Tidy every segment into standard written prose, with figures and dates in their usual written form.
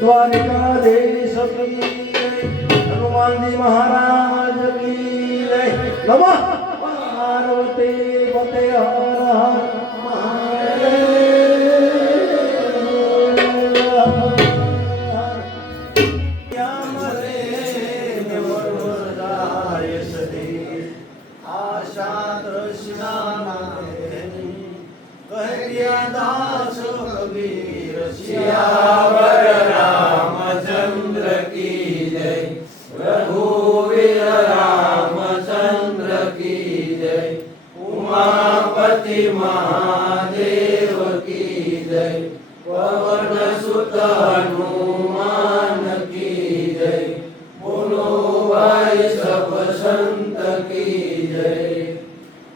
દ્વારિકાધીશ હનુમાનજી મહારાજ કી જય. નમઃ પાર્વતી પતે હર હર दास कबीर सियावर रामचंद्र की जय. रघुवीर रामचंद्र की भाई सब संत की जय।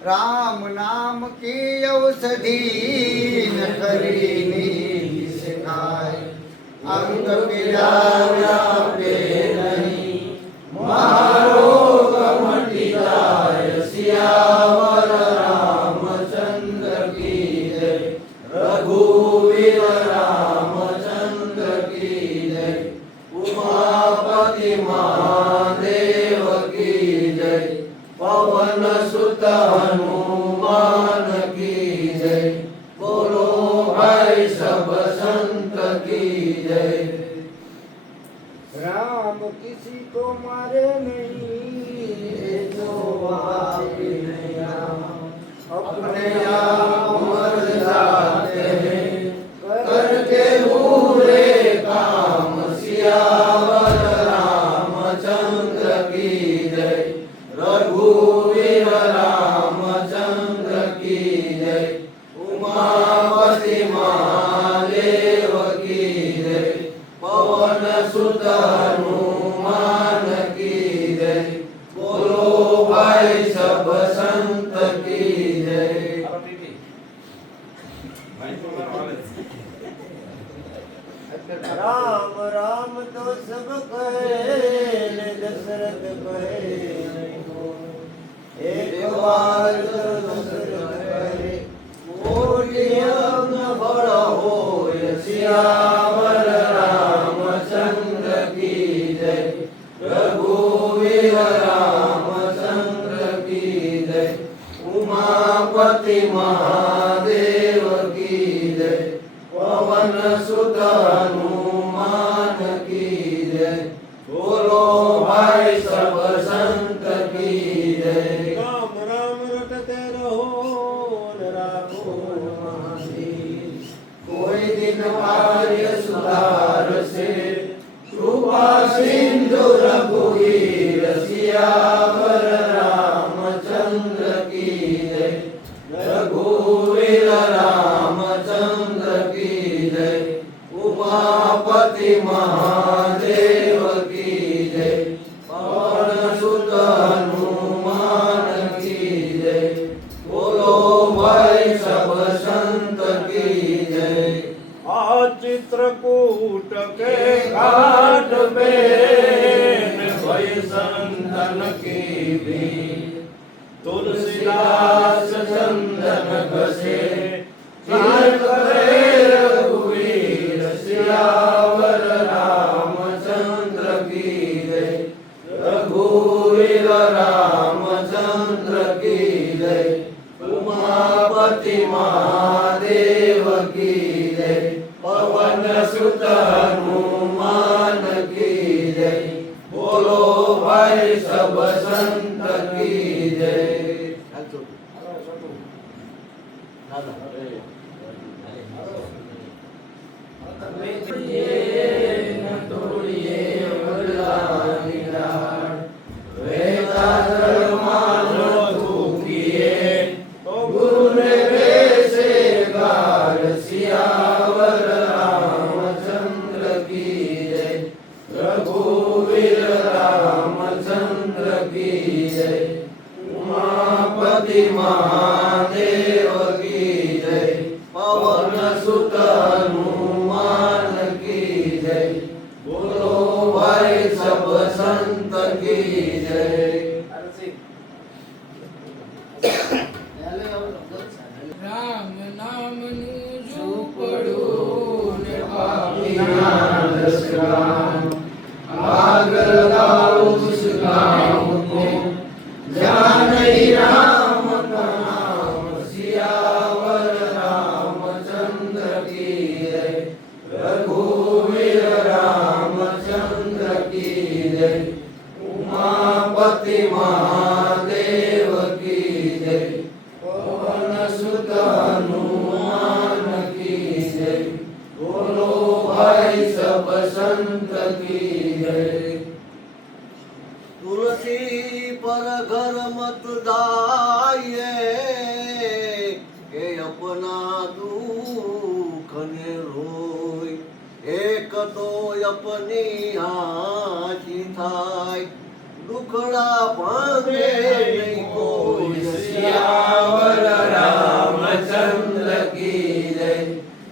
राम नाम की औषधि न करीनी सिखाय, अंग पीड़ा व्यापे नहीं, महारोग मटि जाय। सियावर रामचंद्र की जय। रघुवीर रामचंद्र की जय। उमापति महादेव की जय। पवन सुत हनुमान की जय। बोलो भाई सब संत की जय। राम किसी को मारे नहीं, जो आप नहीं राम, अपने अपने आप मर जाते हैं, करके बुरे काम। सियावर रामचंद्र की जय। रघुवीर रामचंद्र की जय। उमापति महादेव की जय। पवन सुत हनुमान की जय। बोलो भाई सब संत की जय। राम राम तो सब कहे, दशरथ कहे एक बार तो दशरथ कहे, कोटि यज्ञ फल होय। सियावर रामचंद्र की जय। रघुवीर रामचंद्र की जय। उमापति महादेव की जय। पवन सुत हनुमान की जय। बोलो भाई सब संत की जय। राम राम रटते रहो न राखो महाधीर। कोई दिन कार्य सुधार से, कृपा सिंधु रघुवीर। सियावर रामचंद्र की जय। रघुवीर रामचंद्र की जय। उमापति महादेव की जय। पवन सुत हनुमान की जय। बोलो भाई सब संत की जय। चित्रकूट के घाट पे भई संतन की भी, तुलसीदास चंदन घसे। काय करे रघुवीर। सियावर रामचंद्र की जय। रघुवीर रामचंद्र की जय। उमापति महादेव की जय। पवन सुत हनुमान की जय। बोलो भाई सब संत की जय। गुरु ने वैसे गार। सियावर रामचंद्र की जय। रघुवीर रामचंद्र की जय। उमापति महादेव की जय। पवन सुत हनुमान की जय। बोलो भाई सब संत की जय। રામ નામનું ઝૂંપડું ને પાપી આગળ ગાઉં સુગાઉં को जानई राम का नाम। सियावर रामचंद्र की जय। रघुवीर रामचंद्र की जय। उमापति महादेव की जय। पवन सुत हनुमान की जय। बोलो भाई सब संत की जय। तुलसी पर घर मत दाइए, के अपना दुख ने रोय। एक तो अपनी हाथी थाय, દુખડા ભાંગે નહીં કોઈ सियावर रामचंद्र की जय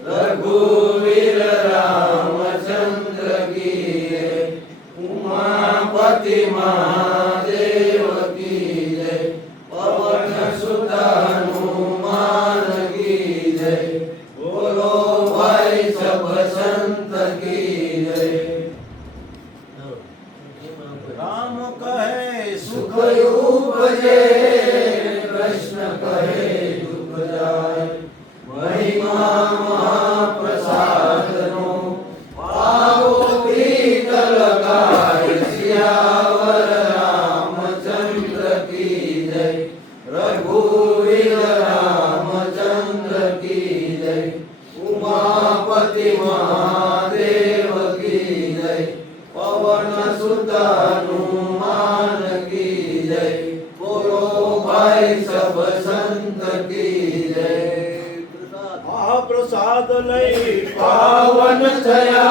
रघुवीर रामचंद्र की जय उमापति महादेव की जय पवन सुत हनुमान की जय बोलो भाई सब संत की जय રામ કહે सुख उपजे कृष्ण कहे दुख जाय महिमा महाप्रसाद नो पावो पीतल गाय सियावर रामचंद्र की जय रघुवीर रामचंद्र की जय उमापति महादेव की जय पवन सुत हनुमान की जय बोलो भाई सब संत की जय આ પ્રસાદ લઈ पावन थया